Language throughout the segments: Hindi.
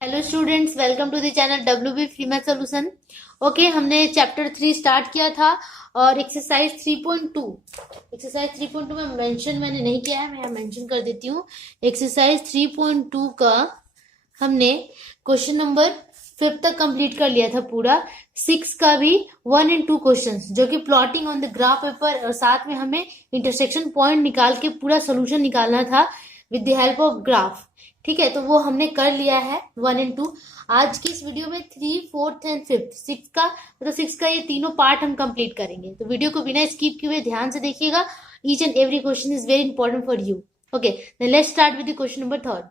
Hello students, welcome to the channel WB free math solution. Okay, हमने चैप्टर 3 स्टार्ट किया था और एक्सरसाइज 3.2 में मैंने नहीं किया है, मैं यहाँ मेंशन कर देती हूँ। एक्सरसाइज 3.2 का हमने क्वेश्चन नंबर 5 तक कंप्लीट कर लिया था पूरा। 6 का भी 1 and 2 क्वेश्चंस जो कि plotting on the graph paper, और साथ में हमें इंटरसेक्शन पॉइंट निकाल के पूरा सोल्यूशन निकालना था with the help of graph. ठीक है, तो वो हमने कर लिया है 1 and 2। आज की इस वीडियो में 3, 4 एंड 5 6 का ये तीनों पार्ट हम कंप्लीट करेंगे। तो वीडियो को बिना स्किप किए हुए ध्यान से देखिएगा। Each and every question is very important for you. Okay, let's start with the question number 3।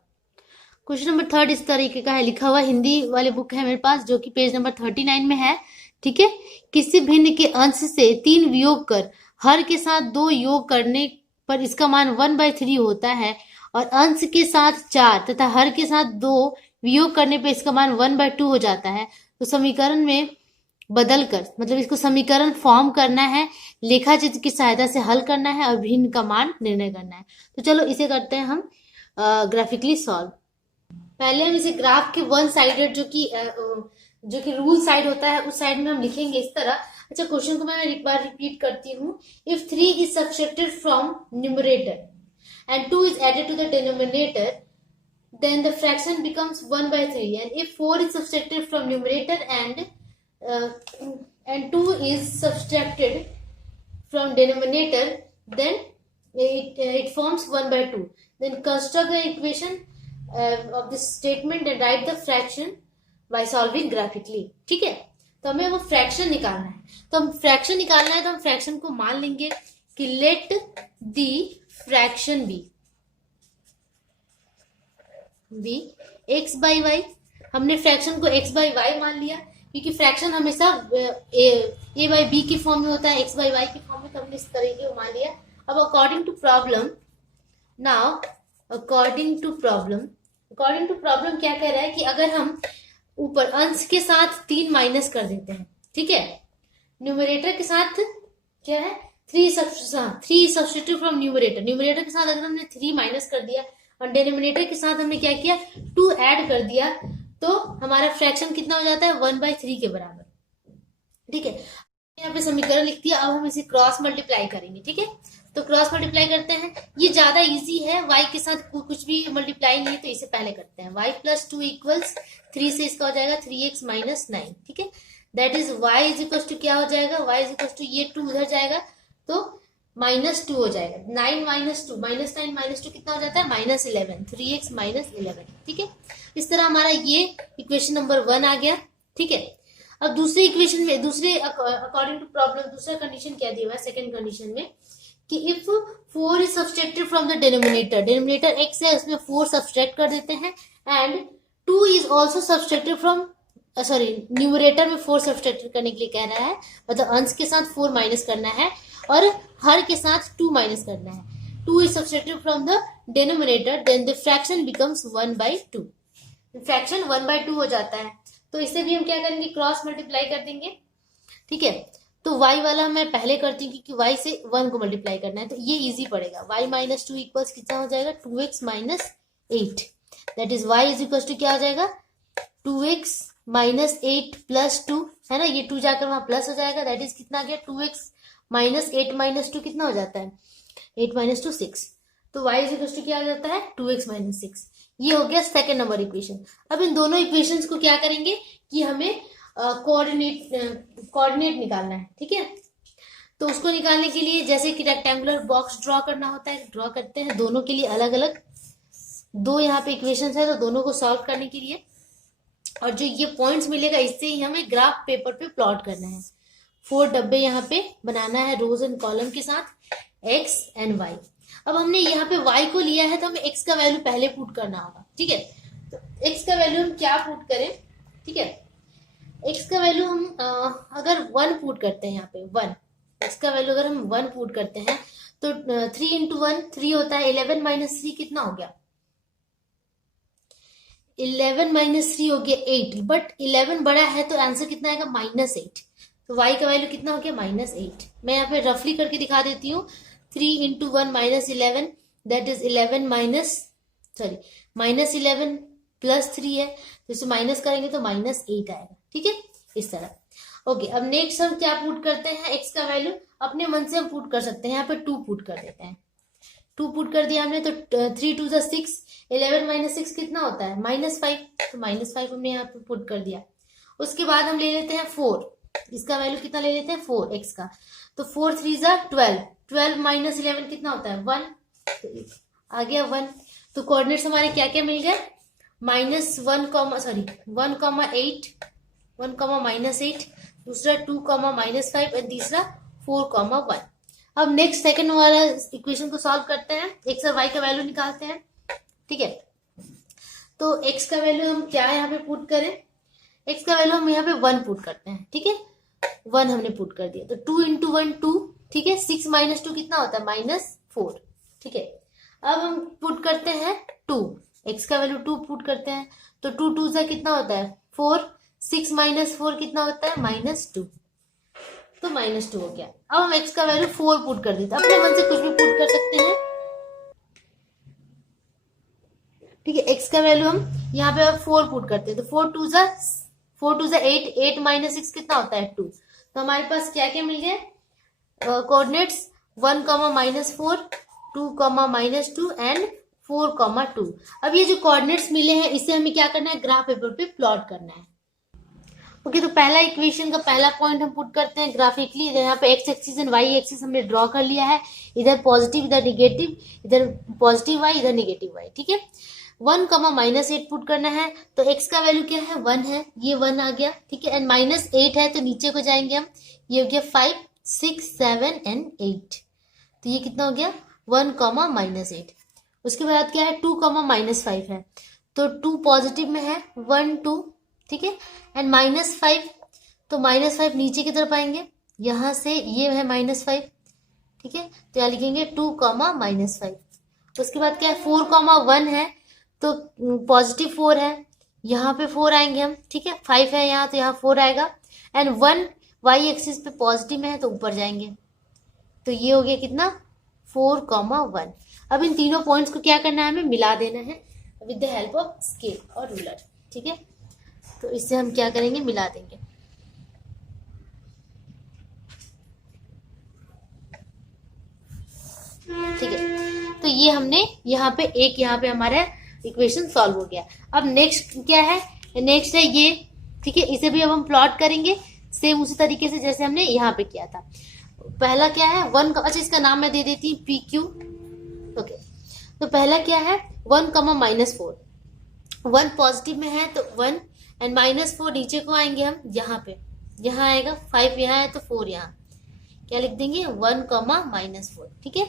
Question number 3 इस तरीके का है, लिखा हुआ हिंदी वाले बुक है मेरे पास, जो कि पेज नंबर 39 में है। ठीक है, किसी भिन्न के अंश से 3 वियोग कर हर के साथ 2 योग करने पर इसका मान 1/3 होता है, और अंश के साथ 4 तथा हर के साथ 2 वियोग करने पर इसका मान 1/2 हो जाता है। तो समीकरण में बदलकर, मतलब इसको समीकरण फॉर्म करना है, लेखा चित्र की सहायता से हल करना है और भिन्न का मान निर्णय करना है। तो चलो इसे करते हैं हम ग्राफिकली सॉल्व। पहले हम इसे ग्राफ के वन साइडेड जो कि रूल साइड होता है उस साइड में हम लिखेंगे इस तरह। अच्छा, क्वेश्चन को मैं एक बार रिपीट करती हूँ। If 3 is subtracted from numerator and 2 is added to the denominator, then the fraction becomes 1/3. And if 4 is subtracted from numerator and 2 is subtracted from denominator, then it forms 1/2. Then construct the equation of this statement and write the fraction by solving graphically. ठीक है, तो हमें वो फ्रैक्शन निकालना है। तो हम फ्रैक्शन निकालना है तो हम फ्रैक्शन को मान लेंगे कि let the fraction be x by y. हमने फ्रैक्शन को x बाई वाई मान लिया, क्योंकि फ्रैक्शन हमेशा a बाई बी की फॉर्म में होता है, x बाई वाई की फॉर्म में, तो हमने इस तरीके को मान लिया। अब अकॉर्डिंग टू प्रॉब्लम क्या कह रहा है कि अगर हम ऊपर अंश के साथ 3 माइनस कर देते हैं, ठीक है, न्यूमरेटर के साथ क्या है 3 सब्स्टिट्यूट फ्रॉम न्यूमरेटर के साथ अगर हमने 3 माइनस कर दिया और डिनोमिनेटर के साथ हमने क्या किया 2 ऐड कर दिया, तो हमारा फ्रैक्शन कितना हो जाता है 1/3 के बराबर। ठीक है, यहाँ पे समीकरण लिख दिया। अब हम इसे क्रॉस मल्टीप्लाई करेंगे। ठीक है, तो क्रॉस मल्टीप्लाई करते हैं, ये ज्यादा इजी है, y के साथ कुछ भी मल्टीप्लाई नहीं है, तो इसे पहले करते हैं। y + 2 = 3 से इसका हो जाएगा 3x - 9। ठीक है, दैट इज y = क्या हो जाएगा, y = ये 2 उधर जाएगा तो -2 हो जाएगा। 9 - 2 -9 - 2 कितना हो जाता है -11, 3x - 11। ठीक है, इस तरह हमारा ये इक्वेशन नंबर 1 आ गया। ठीक है, अब दूसरे इक्वेशन में अकॉर्डिंग टू प्रॉब्लम दूसरा कंडीशन क्या दिया हुआ है सेकंड कंडीशन में कि if 4 is subtracted from the denominator x है, उसमें 4 सब्सट्रैक्ट कर देते हैं, and 2 is also subtracted from numerator में 4 सब्सट्रैक्ट करने के लिए कह रहा है, मतलब अंश के साथ 4 माइनस करना है और हर के साथ 2 माइनस करना है। 2 is subtracted from the denominator, then the fraction becomes 1/2। Fraction 1/2 हो जाता है, तो इसे भी हम क्या करेंगे क्रॉस मल्टीप्लाई कर देंगे। ठीक है, तो y वाला मैं पहले करती हूँ क्योंकि y से 1 को मल्टीप्लाई करना है, तो ये इजी पड़ेगा। y - 2 = कितना हो जाएगा 2x - 8। दैट इज y = क्या हो जाएगा 2x - 8 + 2 है ना, ये 2 जाकर वहां प्लस हो जाएगा। दैट इज कितना आ गया 2x - 8 - 2 कितना हो जाता है 8 - 2 6। तो y = क्या हो जाता है 2x - 6। ये हो गया सेकंड नंबर इक्वेशन। अब इन दोनों इक्वेशंस को क्या करेंगे कि हमें कोऑर्डिनेट निकालना है। ठीक है, तो उसको निकालने के लिए जैसे कि रेक्टेंगुलर बॉक्स ड्रॉ करना होता है, ड्रॉ करते हैं। दोनों के लिए अलग अलग 2 यहाँ पे इक्वेशंस है, तो दोनों को सॉल्व करने के लिए, और जो ये पॉइंट्स मिलेगा इससे ही हमें ग्राफ पेपर पे प्लॉट करना है। 4 डब्बे यहाँ पे बनाना है रोज एंड कॉलम के साथ x एंड y। अब हमने यहाँ पे y को लिया है तो हमें x का वैल्यू पहले पुट करना होगा। ठीक है, तो x का वैल्यू हम क्या पुट करें। ठीक है, x का वैल्यू हम अगर 1 पुट करते हैं, यहाँ पे 1 x का वैल्यू अगर हम 1 पुट करते हैं तो 3 × 1 3 होता है। 11 - 3 कितना हो गया 11 - 3 हो गया 8, बट 11 बड़ा है तो आंसर कितना आएगा -8। तो y का वैल्यू कितना हो गया -8। मैं यहाँ पे रफली करके दिखा देती हूँ। 3 × 1 - 11 दैट इज -11 +3 है, तो इसे माइनस करेंगे तो -8 आएगा। ठीक है, इस तरह। ओके, अब नेक्स्ट हम क्या पुट करते हैं, x का वैल्यू अपने मन से हम पुट कर सकते हैं। यहाँ पे 2 पुट कर देते हैं। 2 पुट कर दिया हमने, तो 3 2 6, 11 - 6 कितना होता है, -5, तो -5 हमने यहाँ पे पुट कर दिया। उसके बाद हम ले लेते हैं 4, इसका वैल्यू कितना ले लेते हैं 4 x का, तो 4 3 12, 12 - 11 कितना होता है 1, तो आ गया 1। तो कोऑर्डिनेट्स हमारे क्या क्या मिल गए, -1, 1,8, 1, -8, दूसरा 2, -5 और तीसरा 4, 1। अब नेक्स्ट सेकंड वाला इक्वेशन को सॉल्व करते हैं, x और y का वैल्यू निकालते हैं। ठीक है, तो x का वैल्यू हम क्या यहाँ पे पुट करें, x का वैल्यू हम यहाँ पे 1 पुट करते हैं। ठीक है, 1 हमने पुट कर दिया, तो 2 × 1 2। ठीक है, 6 - 2 कितना होता है -4। ठीक है, अब हम पुट करते हैं 2, x का वैल्यू 2 पुट करते हैं, तो 2 2 से कितना होता है 4, 6 - 4 कितना होता है -2, तो -2 हो गया। अब हम x का वैल्यू 4 पुट कर देते हैं, अपने मन से कुछ भी पुट कर सकते हैं। ठीक है, x का वैल्यू हम यहाँ पे 4 पुट करते हैं, तो 4 2 सा 8, 8 - 6 कितना होता है 2। तो हमारे पास क्या क्या मिल गया, कोऑर्डिनेट्स 1, -4, 2, -2 एंड 4, 2। अब ये जो कोऑर्डिनेट्स मिले हैं, इसे हमें क्या करना है, ग्राफ पेपर पे प्लॉट करना है। ओके, तो पहला इक्वेशन का पहला पॉइंट हम पुट करते हैं ग्राफिकली। यहाँ पे x axis and y axis हमने ड्रॉ कर लिया है, इधर पॉजिटिव इधर निगेटिव, इधर पॉजिटिव y इधर निगेटिव y। ठीक है, 1, -8 पुट करना है, तो x का वैल्यू क्या है 1 है, ये 1 आ गया। ठीक है, एंड -8 है, तो नीचे को जाएंगे हम, ये हो गया 5 6 7 एंड 8, तो ये कितना हो गया 1, -8। उसके बाद क्या है 2, -5 है, तो 2 पॉजिटिव में है, 1 2। ठीक है, एंड -5, तो -5 नीचे की तरफ आएंगे, यहां से ये है -5। ठीक है, तो यहाँ लिखेंगे 2, -5। उसके बाद क्या है 4, 1 है, तो पॉजिटिव 4 है, यहाँ पे 4 आएंगे हम। ठीक है, 5 है यहाँ, तो यहाँ 4 आएगा, एंड 1 y एक्सिस पे पॉजिटिव में है, तो ऊपर जाएंगे, तो ये हो गया कितना 4, 1। अब इन तीनों पॉइंट्स को क्या करना है, हमें मिला देना है with the help of scale और रूलर। ठीक है, तो इससे हम क्या करेंगे, मिला देंगे। ठीक है, तो ये हमने यहाँ पे हमारा इक्वेशन सॉल्व हो गया। अब नेक्स्ट क्या है, नेक्स्ट है ये। ठीक है, इसे भी अब हम प्लॉट करेंगे सेम उसी तरीके से जैसे हमने यहाँ पे किया था। पहला क्या है 1, अच्छा इसका नाम मैं दे देती हूँ PQ। ओके, तो पहला क्या है 1, -4, 1 पॉजिटिव में है, तो 1 एंड -4 नीचे को आएंगे हम, यहाँ पे, यहाँ आएगा 5 यहाँ है, तो 4 यहाँ, क्या लिख देंगे 1, -4। ठीक है,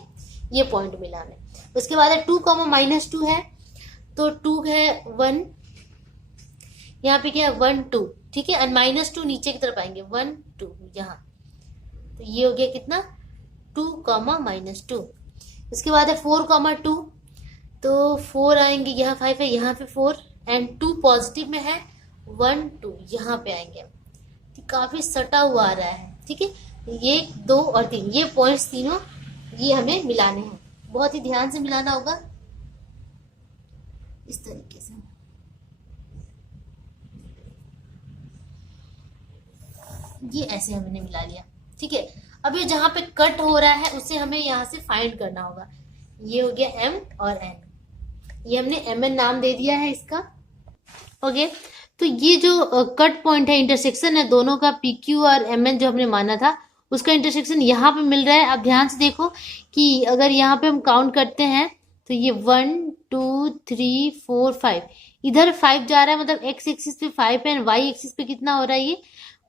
ये पॉइंट मिला हमें। उसके बाद है 2, -2 है, तो 2 है 1, यहाँ पे क्या है 1 2। ठीक है, एंड -2 नीचे की तरफ आएंगे, 1 2 यहाँ, तो ये हो गया कितना 2, -2। उसके बाद है 4, 2, तो 4 आएंगे, यहाँ 5 है, यहाँ पे 4 एंड 2 पॉजिटिव में है, 1 2 यहाँ पे आएंगे। तो काफी सटा हुआ आ रहा है। ठीक है, ये 2 और 3 ये पॉइंट्स तीनों ये हमें मिलाने हैं, बहुत ही ध्यान से मिलाना होगा इस तरीके से। ये ऐसे हमने मिला लिया। ठीक है, अब ये जहां पे कट हो रहा है उसे हमें यहाँ से फाइंड करना होगा। ये हो गया M और N, ये हमने MN नाम दे दिया है इसका। ओके, तो ये जो कट पॉइंट है, इंटरसेक्शन है दोनों का, PQ और MN जो हमने माना था, उसका इंटरसेक्शन यहाँ पे मिल रहा है। अब ध्यान से देखो कि अगर यहाँ पे हम काउंट करते हैं, तो ये 1 2 3 4 5, इधर 5 जा रहा है, मतलब x एक्सिस पे 5 है, y एक्सिस पे कितना हो रहा है, ये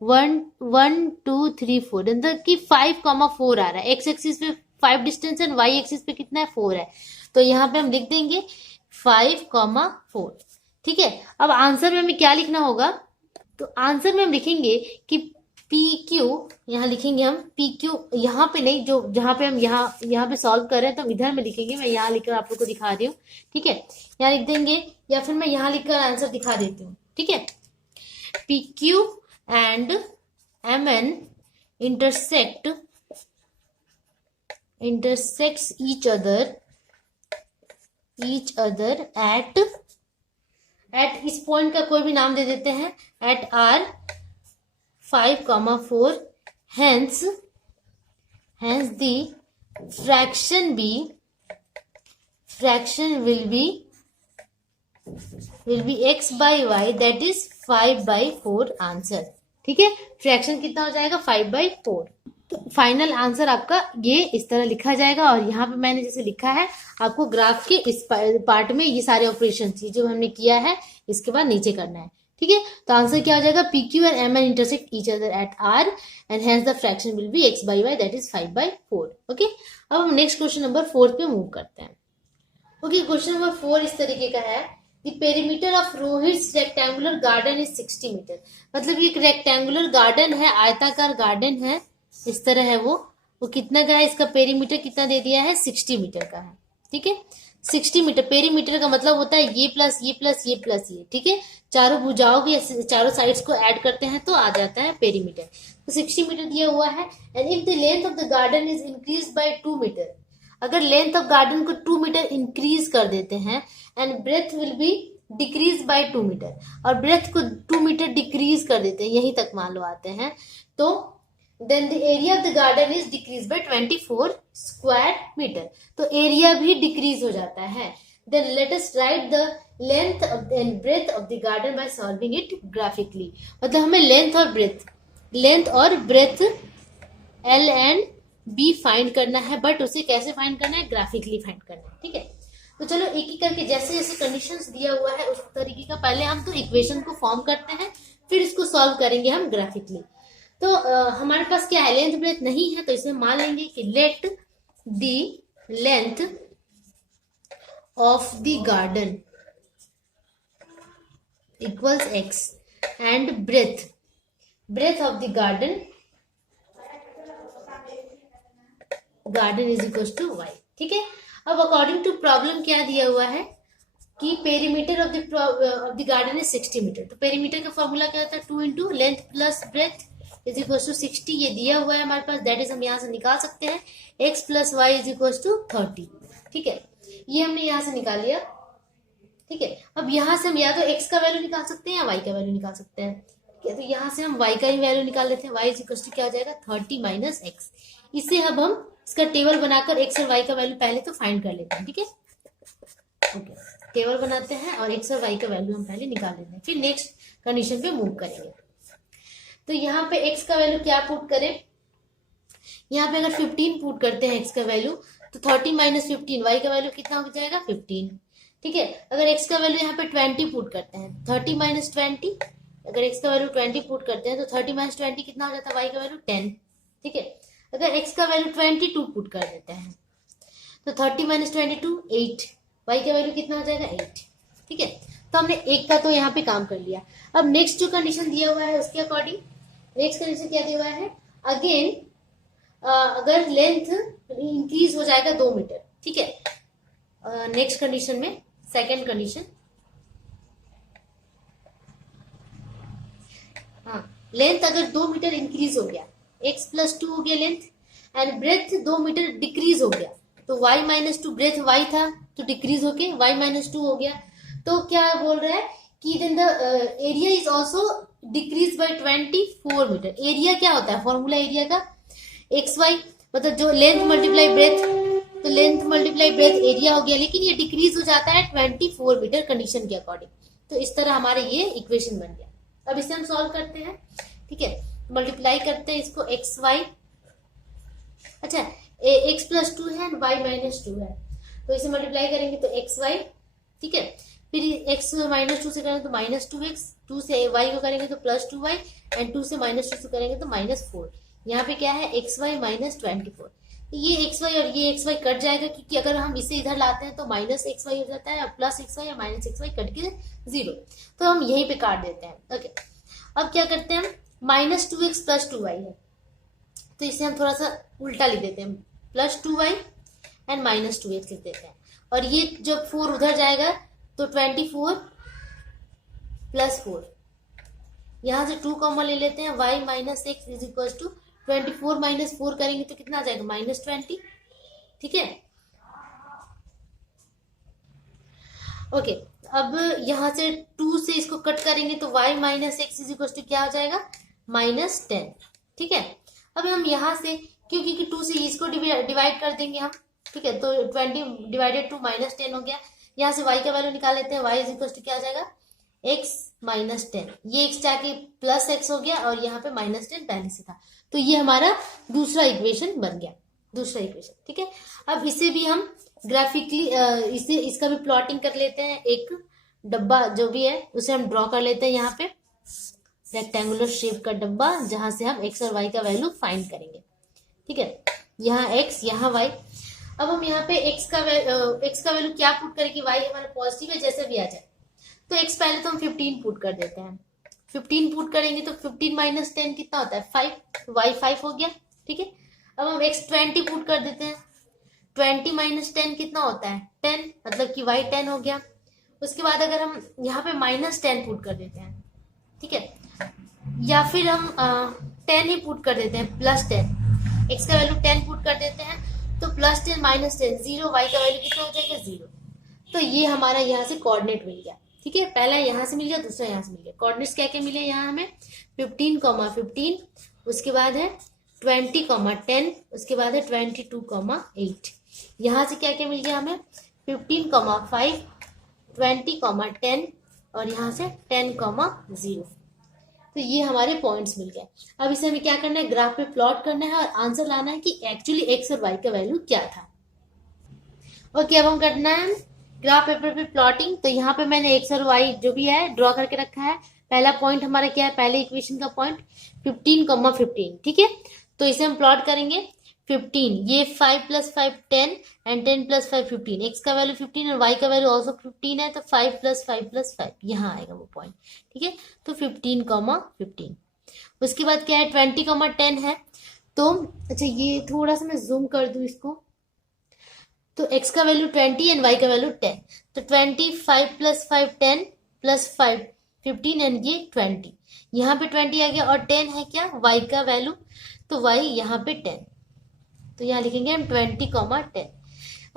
1 1 2 3 4, मतलब कि 5, 4 आ रहा है। x एक्सिस पे 5 डिस्टेंस है, y एक्सिस पे कितना है 4 है, तो यहाँ पे हम लिख देंगे 5, 4। ठीक है, अब आंसर में हमें क्या लिखना होगा, तो आंसर में हम लिखेंगे कि PQ, यहाँ लिखेंगे हम PQ, यहाँ पे नहीं, जो जहाँ पे हम यहाँ पे सॉल्व कर रहे हैं, तो हम इधर में लिखेंगे। मैं यहाँ लिखकर आप लोग को दिखा रही हूँ। ठीक है, यहाँ लिख देंगे, या फिर मैं यहाँ लिखकर आंसर दिखा देती हूँ। ठीक है, PQ and MN intersects each other at at इस पॉइंट का कोई भी नाम दे देते हैं, at R 5,4, hence the fraction will be x by y, that is 5/4 answer. ठीक है, फ्रैक्शन कितना हो जाएगा 5/4। तो फाइनल आंसर आपका ये इस तरह लिखा जाएगा। और यहाँ पे मैंने जैसे लिखा है, आपको ग्राफ के इस पार्ट में ये सारे ऑपरेशन जो हमने किया है इसके बाद नीचे करना है। ठीक है, तो आंसर क्या हो जाएगा, PQ and MN intersect each other at R and hence the fraction will be x by y, that is 5/4। Okay, अब हम नेक्स्ट क्वेश्चन नंबर 4 पे मूव करते हैं। ओके, क्वेश्चन नंबर 4 इस तरीके का है, the perimeter of Rohit's rectangular garden is 60 metre. मतलब ये एक रेक्टेंगुलर गार्डन है, आयताकार गार्डन है, इस तरह है वो कितना का है, इसका पेरीमीटर कितना दे दिया है, 60 मीटर का है। ठीक है, 60 मीटर। पेरीमीटर का मतलब होता है ये प्लस ये प्लस ये प्लस ये। ठीक है, चारों भुजाओं के चारों साइड्स को ऐड करते हैं तो आ जाता है पेरीमीटर। तो 60 मीटर दिया हुआ है। And if the length of the garden is increase by 2 metre, अगर लेंथ ऑफ गार्डन को 2 मीटर इंक्रीज कर देते हैं, and breadth will be decrease by 2 metre, और ब्रेथ को 2 मीटर डिक्रीज कर देते हैं, यहीं तक मान लो आते हैं, तो then the area of the garden is decrease by 24 square metre. तो एरिया भी डिक्रीज हो जाता है। Then let us write the length and breadth of the garden by solving it graphically. मतलब हमें लेंथ और breadth L and B find करना है, बट उसे कैसे फाइंड करना है, ग्राफिकली फाइंड करना है। ठीक है, तो चलो एक एक करके जैसे जैसे कंडीशंस दिया हुआ है उस तरीके का पहले हम तो इक्वेशन को फॉर्म करते हैं, फिर इसको सॉल्व करेंगे हम ग्राफिकली। तो हमारे पास क्या है, लेंथ ब्रेथ नहीं है, तो इसमें मान लेंगे कि let the length of the garden equals x and breadth of the garden is equal to y। ठीक है, अब अकॉर्डिंग टू प्रॉब्लम क्या दिया हुआ है कि perimeter of the garden is 60 metre. तो पेरीमीटर का फॉर्मूला क्या होता है, 2 into length plus breadth is equal to 60। ये दिया हुआ है हमारे पास, दैट इज हम यहाँ से निकाल सकते हैं x plus y is equal to 30। ठीक है, ये हमने यहाँ से निकाल लिया। ठीक है, अब यहाँ से हम या तो x का वैल्यू निकाल सकते हैं या y का वैल्यू निकाल सकते हैं। ठीक है, तो यहाँ से हम y का ही वैल्यू निकाल लेते हैं, y इज इक्वल टू क्या हो जाएगा 30 माइनस x। इसे अब हम इसका टेबल बनाकर x और y का वैल्यू पहले तो फाइंड कर लेते हैं। ठीक है, ओके, टेबल बनाते हैं और x और y का वैल्यू हम पहले निकाल लेते हैं, फिर नेक्स्ट कंडीशन पे मूव करेंगे। तो यहाँ पे x का वैल्यू क्या पुट करें, यहाँ पे अगर 15 पुट करते हैं x का वैल्यू, तो 30 माइनस 15, y का वैल्यू कितना हो जाएगा 15। ठीक है, अगर x का वैल्यू यहाँ पे 20 पुट करते हैं, 30 माइनस 20, अगर x का वैल्यू 20 पुट करते हैं तो 30 माइनस 20 कितना हो जाता है, y का वैल्यू 10। ठीक है, अगर x का वैल्यू 22 पुट कर देते हैं तो 30 माइनस 22 8, y का वैल्यू कितना हो जाएगा 8। ठीक है, तो हमने एक का तो यहाँ पे काम कर लिया। अब नेक्स्ट जो कंडीशन दिया हुआ है उसके अकॉर्डिंग नेक्स्ट कंडीशन क्या दिया हुआ है, अगेन अगर लेंथ इंक्रीज हो जाएगा 2 मीटर। ठीक है, नेक्स्ट कंडीशन में सेकेंड कंडीशन, हाँ, लेंथ अगर 2 मीटर इंक्रीज हो गया, x प्लस 2 हो गया length, and breadth 2 metre decrease हो गया, तो y माइनस 2, ब्रेथ y था तो डिक्रीज होके y माइनस 2 हो गया। तो क्या बोल रहा है कि then the area is also decrease by 24 metre. Area क्या होता है, फॉर्मूला एरिया का xy, मतलब जो लेंथ मल्टीप्लाई ब्रेथ, तो लेंथ मल्टीप्लाई ब्रेथ एरिया हो गया, लेकिन ये डिक्रीज हो जाता है 24 मीटर कंडीशन के अकॉर्डिंग। तो इस तरह हमारे ये इक्वेशन बन गया। अब इसे हम सॉल्व करते हैं। ठीक है, मल्टीप्लाई करते हैं इसको xy, अच्छा x प्लस 2 है एंड y माइनस 2 है, तो इसे मल्टीप्लाई करेंगे तो xy। ठीक है, फिर x माइनस 2 से करेंगे तो माइनस 2x, 2 से y को करेंगे तो प्लस 2y, एंड 2 से माइनस 2 से करेंगे तो माइनस 4। यहाँ पे क्या है xy माइनस 24। ये xy और ये xy कट जाएगा, क्योंकि अगर हम इसे इधर लाते हैं तो माइनस xy हो जाता है, प्लस xy या माइनस xy कट के 0, तो हम यहीं पे काट देते हैं। ओके, अब क्या करते हैं हम, माइनस 2x प्लस 2y है, तो इसे हम थोड़ा सा उल्टा लिख देते हैं, plus 2y and minus 2x लिख देते हैं, और ये जब 4 उधर जाएगा तो 24 प्लस 4, यहाँ से 2 कॉमन ले लेते हैं, y minus x is equal to 24 minus 4 करेंगे तो कितना आ जाएगा माइनस 20। ठीक है, ओके, अब यहाँ से 2 से इसको कट करेंगे तो y minus x is equal to क्या हो जाएगा, -10। ठीक है, अब हम यहाँ से क्योंकि 2 से इसको डिवाइड कर देंगे हम, ठीक है, तो 20 डिवाइडेड टू -10 हो गया। यहाँ से y का वैल्यू निकाल लेते हैं, y इज इक्वल टू क्या आ जाएगा, x -10। ये x जाके प्लस x हो गया और यहाँ पे -10 पहले से था, तो ये हमारा दूसरा इक्वेशन बन गया, दूसरा इक्वेशन। ठीक है, अब इसे भी हम ग्राफिकली इसका भी प्लॉटिंग कर लेते हैं। एक डब्बा जो भी है उसे हम ड्रॉ कर लेते हैं, यहाँ पे रेक्टेंगुलर शेप का डब्बा, जहां से हम x और y का वैल्यू फाइंड करेंगे। ठीक है, यहाँ x यहाँ y। अब हम यहाँ पे x का वैल्यू क्या पुट करें कि y हमारा पॉजिटिव है, जैसे भी आ जाए। तो x पहले तो हम 15 पुट कर देते हैं, 15 पुट करेंगे तो 15 माइनस 10 कितना होता है, 5, y 5 हो गया। ठीक है, अब हम x 20 पुट कर देते हैं, 20 माइनस 10 कितना होता है, 10, मतलब कि y 10 हो गया। उसके बाद अगर हम यहाँ पे -10 पुट कर देते हैं, ठीक है, या फिर हम 10 ही पुट कर देते हैं, +10, x का वैल्यू 10 पुट कर देते हैं, तो +10 -10 0, y का वैल्यू कितना हो जाएगा, 0। तो ये हमारा यहाँ से कोऑर्डिनेट मिल गया। ठीक है, पहला यहाँ से मिल गया, दूसरा यहाँ से मिल गया। कोऑर्डिनेट्स क्या क्या मिले यहाँ हमें, 15, उसके बाद है 20, 10, उसके बाद है 22, 8। यहाँ से क्या क्या मिल गया हमें, 15, 5, 20, 10 और यहाँ से 10, 0। तो ये हमारे पॉइंट्स मिल गए। अब इसे हमें क्या करना है, ग्राफ पे प्लॉट करना है और आंसर लाना है कि एक्चुअली एक्स और वाई का वैल्यू क्या था। ओके, अब हम करना है ग्राफ पेपर पे प्लॉटिंग। तो यहाँ पे मैंने एक्स और वाई जो भी है ड्रॉ करके रखा है। पहला पॉइंट हमारा क्या है, पहले इक्वेशन का पॉइंट 15, 15। ठीक है, तो इसे हम प्लॉट करेंगे 15, ये 5 + 5 10 एंड 10 + 5 15। एक्स का वैल्यू 15 और वाई का वैल्यू ऑल्सो 15 है, तो 5 + 5 + 5 यहाँ आएगा वो पॉइंट। ठीक है, तो 15, 15। उसके बाद क्या है, 20, 10 है। तो अच्छा, ये थोड़ा सा मैं जूम कर दूं इसको। तो x का वैल्यू 20 एंड y का वैल्यू 10। तो 20, 5 + 5 10 + 5 15 एंड ये 20, यहाँ पे 20 आ गया और 10 है क्या, y का वैल्यू, तो y यहाँ पे 10, तो यहाँ लिखेंगे हम 20, 10।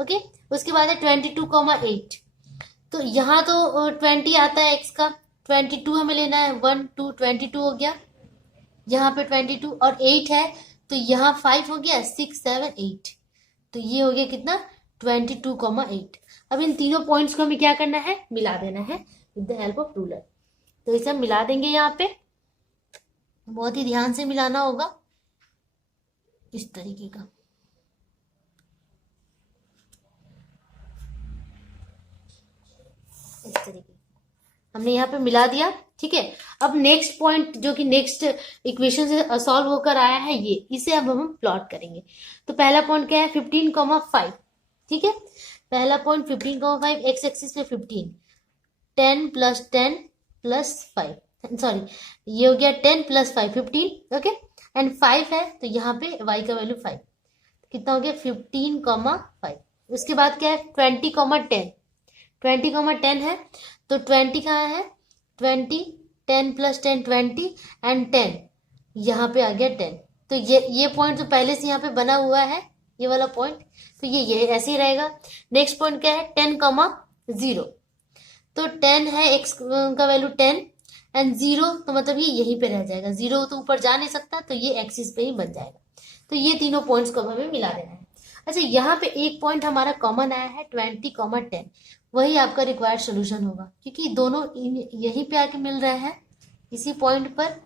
ओके, उसके बाद है 22, 8। तो यहाँ तो 20 आता है x का, 22 हमें लेना है, 1 2 22 हो गया, यहाँ पे 22 और 8 है, तो यहाँ 5 हो गया, 6 7 8, तो ये हो गया कितना, 22, 8। अब इन तीनों पॉइंट्स को हमें क्या करना है, मिला देना है with the help of ruler. तो इसे हम मिला देंगे, यहाँ पे बहुत ही ध्यान से मिलाना होगा, इस तरीके का। इस तरीके हमने यहाँ पे मिला दिया। ठीक है, अब नेक्स्ट पॉइंट जो कि नेक्स्ट इक्वेशन से सॉल्व होकर आया है, ये इसे अब हम प्लॉट करेंगे। तो पहला पॉइंट क्या है, 15, 5। ठीक है, पहला पॉइंट 15, 5, एक्स एक्सिस पे 15, 10 + 10 + 5, सॉरी ये हो गया 10 + 5 15। ओके, एंड 5 है, तो यहाँ पे y का वैल्यू 5, कितना हो गया, 15, 5। उसके बाद क्या है, 20, 10, 20, 10 है, तो 20 कहाँ है, 20, 10 + 10 20 एंड 10 यहाँ पे आ गया 10। तो ये पॉइंट तो पहले से यहाँ पे बना हुआ है, ये वाला पॉइंट, तो ये ऐसे ही रहेगा। नेक्स्ट पॉइंट क्या है, 10, 0। तो 10 है, x का वैल्यू 10 एंड 0, तो मतलब ये यहीं पे रह जाएगा, 0 तो ऊपर जा नहीं सकता, तो ये एक्सिस पे ही बन जाएगा। तो ये तीनों पॉइंट्स को हमें मिला देना है। अच्छा, यहाँ पे एक पॉइंट हमारा कॉमन आया है, 20, 10, वही आपका रिक्वायर्ड सोल्यूशन होगा, क्योंकि दोनों यहीं पे आके मिल रहे हैं इसी पॉइंट पर।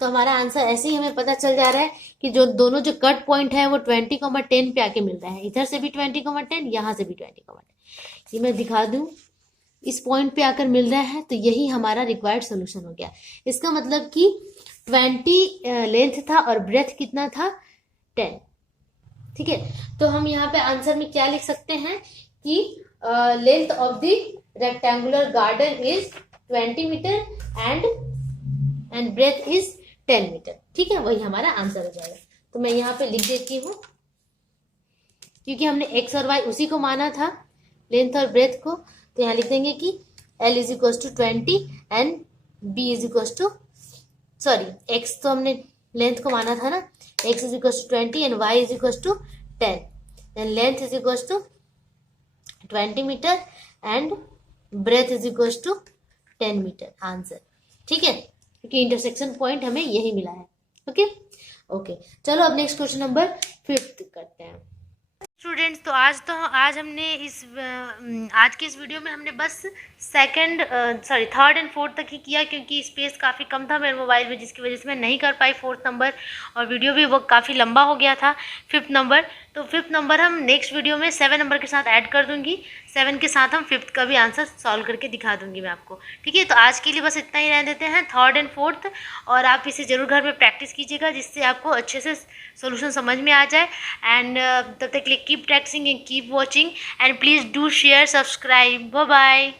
तो हमारा आंसर ऐसे ही हमें पता चल जा रहा है कि जो दोनों जो कट पॉइंट है वो 20, 10 पे आके मिल रहा है। इधर से भी 20, 10, यहाँ से भी 20, 10। ये मैं दिखा दूं, इस पॉइंट पे आकर मिल रहा है, तो यही हमारा रिक्वायर्ड सोल्यूशन हो गया। इसका मतलब कि 20 लेंथ था और ब्रेथ कितना था, 10। ठीक है, तो हम यहाँ पे आंसर में क्या लिख सकते हैं कि length of the rectangular garden is 20 metre and breadth is 10 metre. ठीक है, वही हमारा आंसर हो जाएगा। तो मैं यहाँ पे लिख देती हूँ, क्योंकि हमने एक्स और वाई उसी को माना था, लेंथ और ब्रेथ को, तो यहाँ लिख देंगे कि L = 20 and B = sorry, x तो हमने लेंथ को माना था ना, x = 20 and y = 10 and length = 20 metre and breadth is equal to 10 metre answer. ठीक है, क्योंकि इंटरसेक्शन पॉइंट हमें यही मिला है। ओके ओके, चलो अब नेक्स्ट क्वेश्चन नंबर 5 करते हैं। स्टूडेंट्स, तो आज हमने आज की इस वीडियो में हमने बस थर्ड एंड फोर्थ तक ही किया, क्योंकि स्पेस काफ़ी कम था मेरे मोबाइल में, जिसकी वजह से मैं नहीं कर पाई फोर्थ नंबर, और वीडियो भी वो काफ़ी लंबा हो गया था। फिफ्थ नंबर, तो फिफ्थ नंबर हम नेक्स्ट वीडियो में 7 नंबर के साथ ऐड कर दूंगी। 7 के साथ हम फिफ्थ का भी आंसर सॉल्व करके दिखा दूंगी मैं आपको। ठीक है, तो आज के लिए बस इतना ही रहने देते हैं, थर्ड एंड फोर्थ, और आप इसे ज़रूर घर में प्रैक्टिस कीजिएगा, जिससे आपको अच्छे से सोल्यूशन समझ में आ जाए। एंड तब तक के लिए keep practising and keep watching, and please do share, subscribe. Bye bye.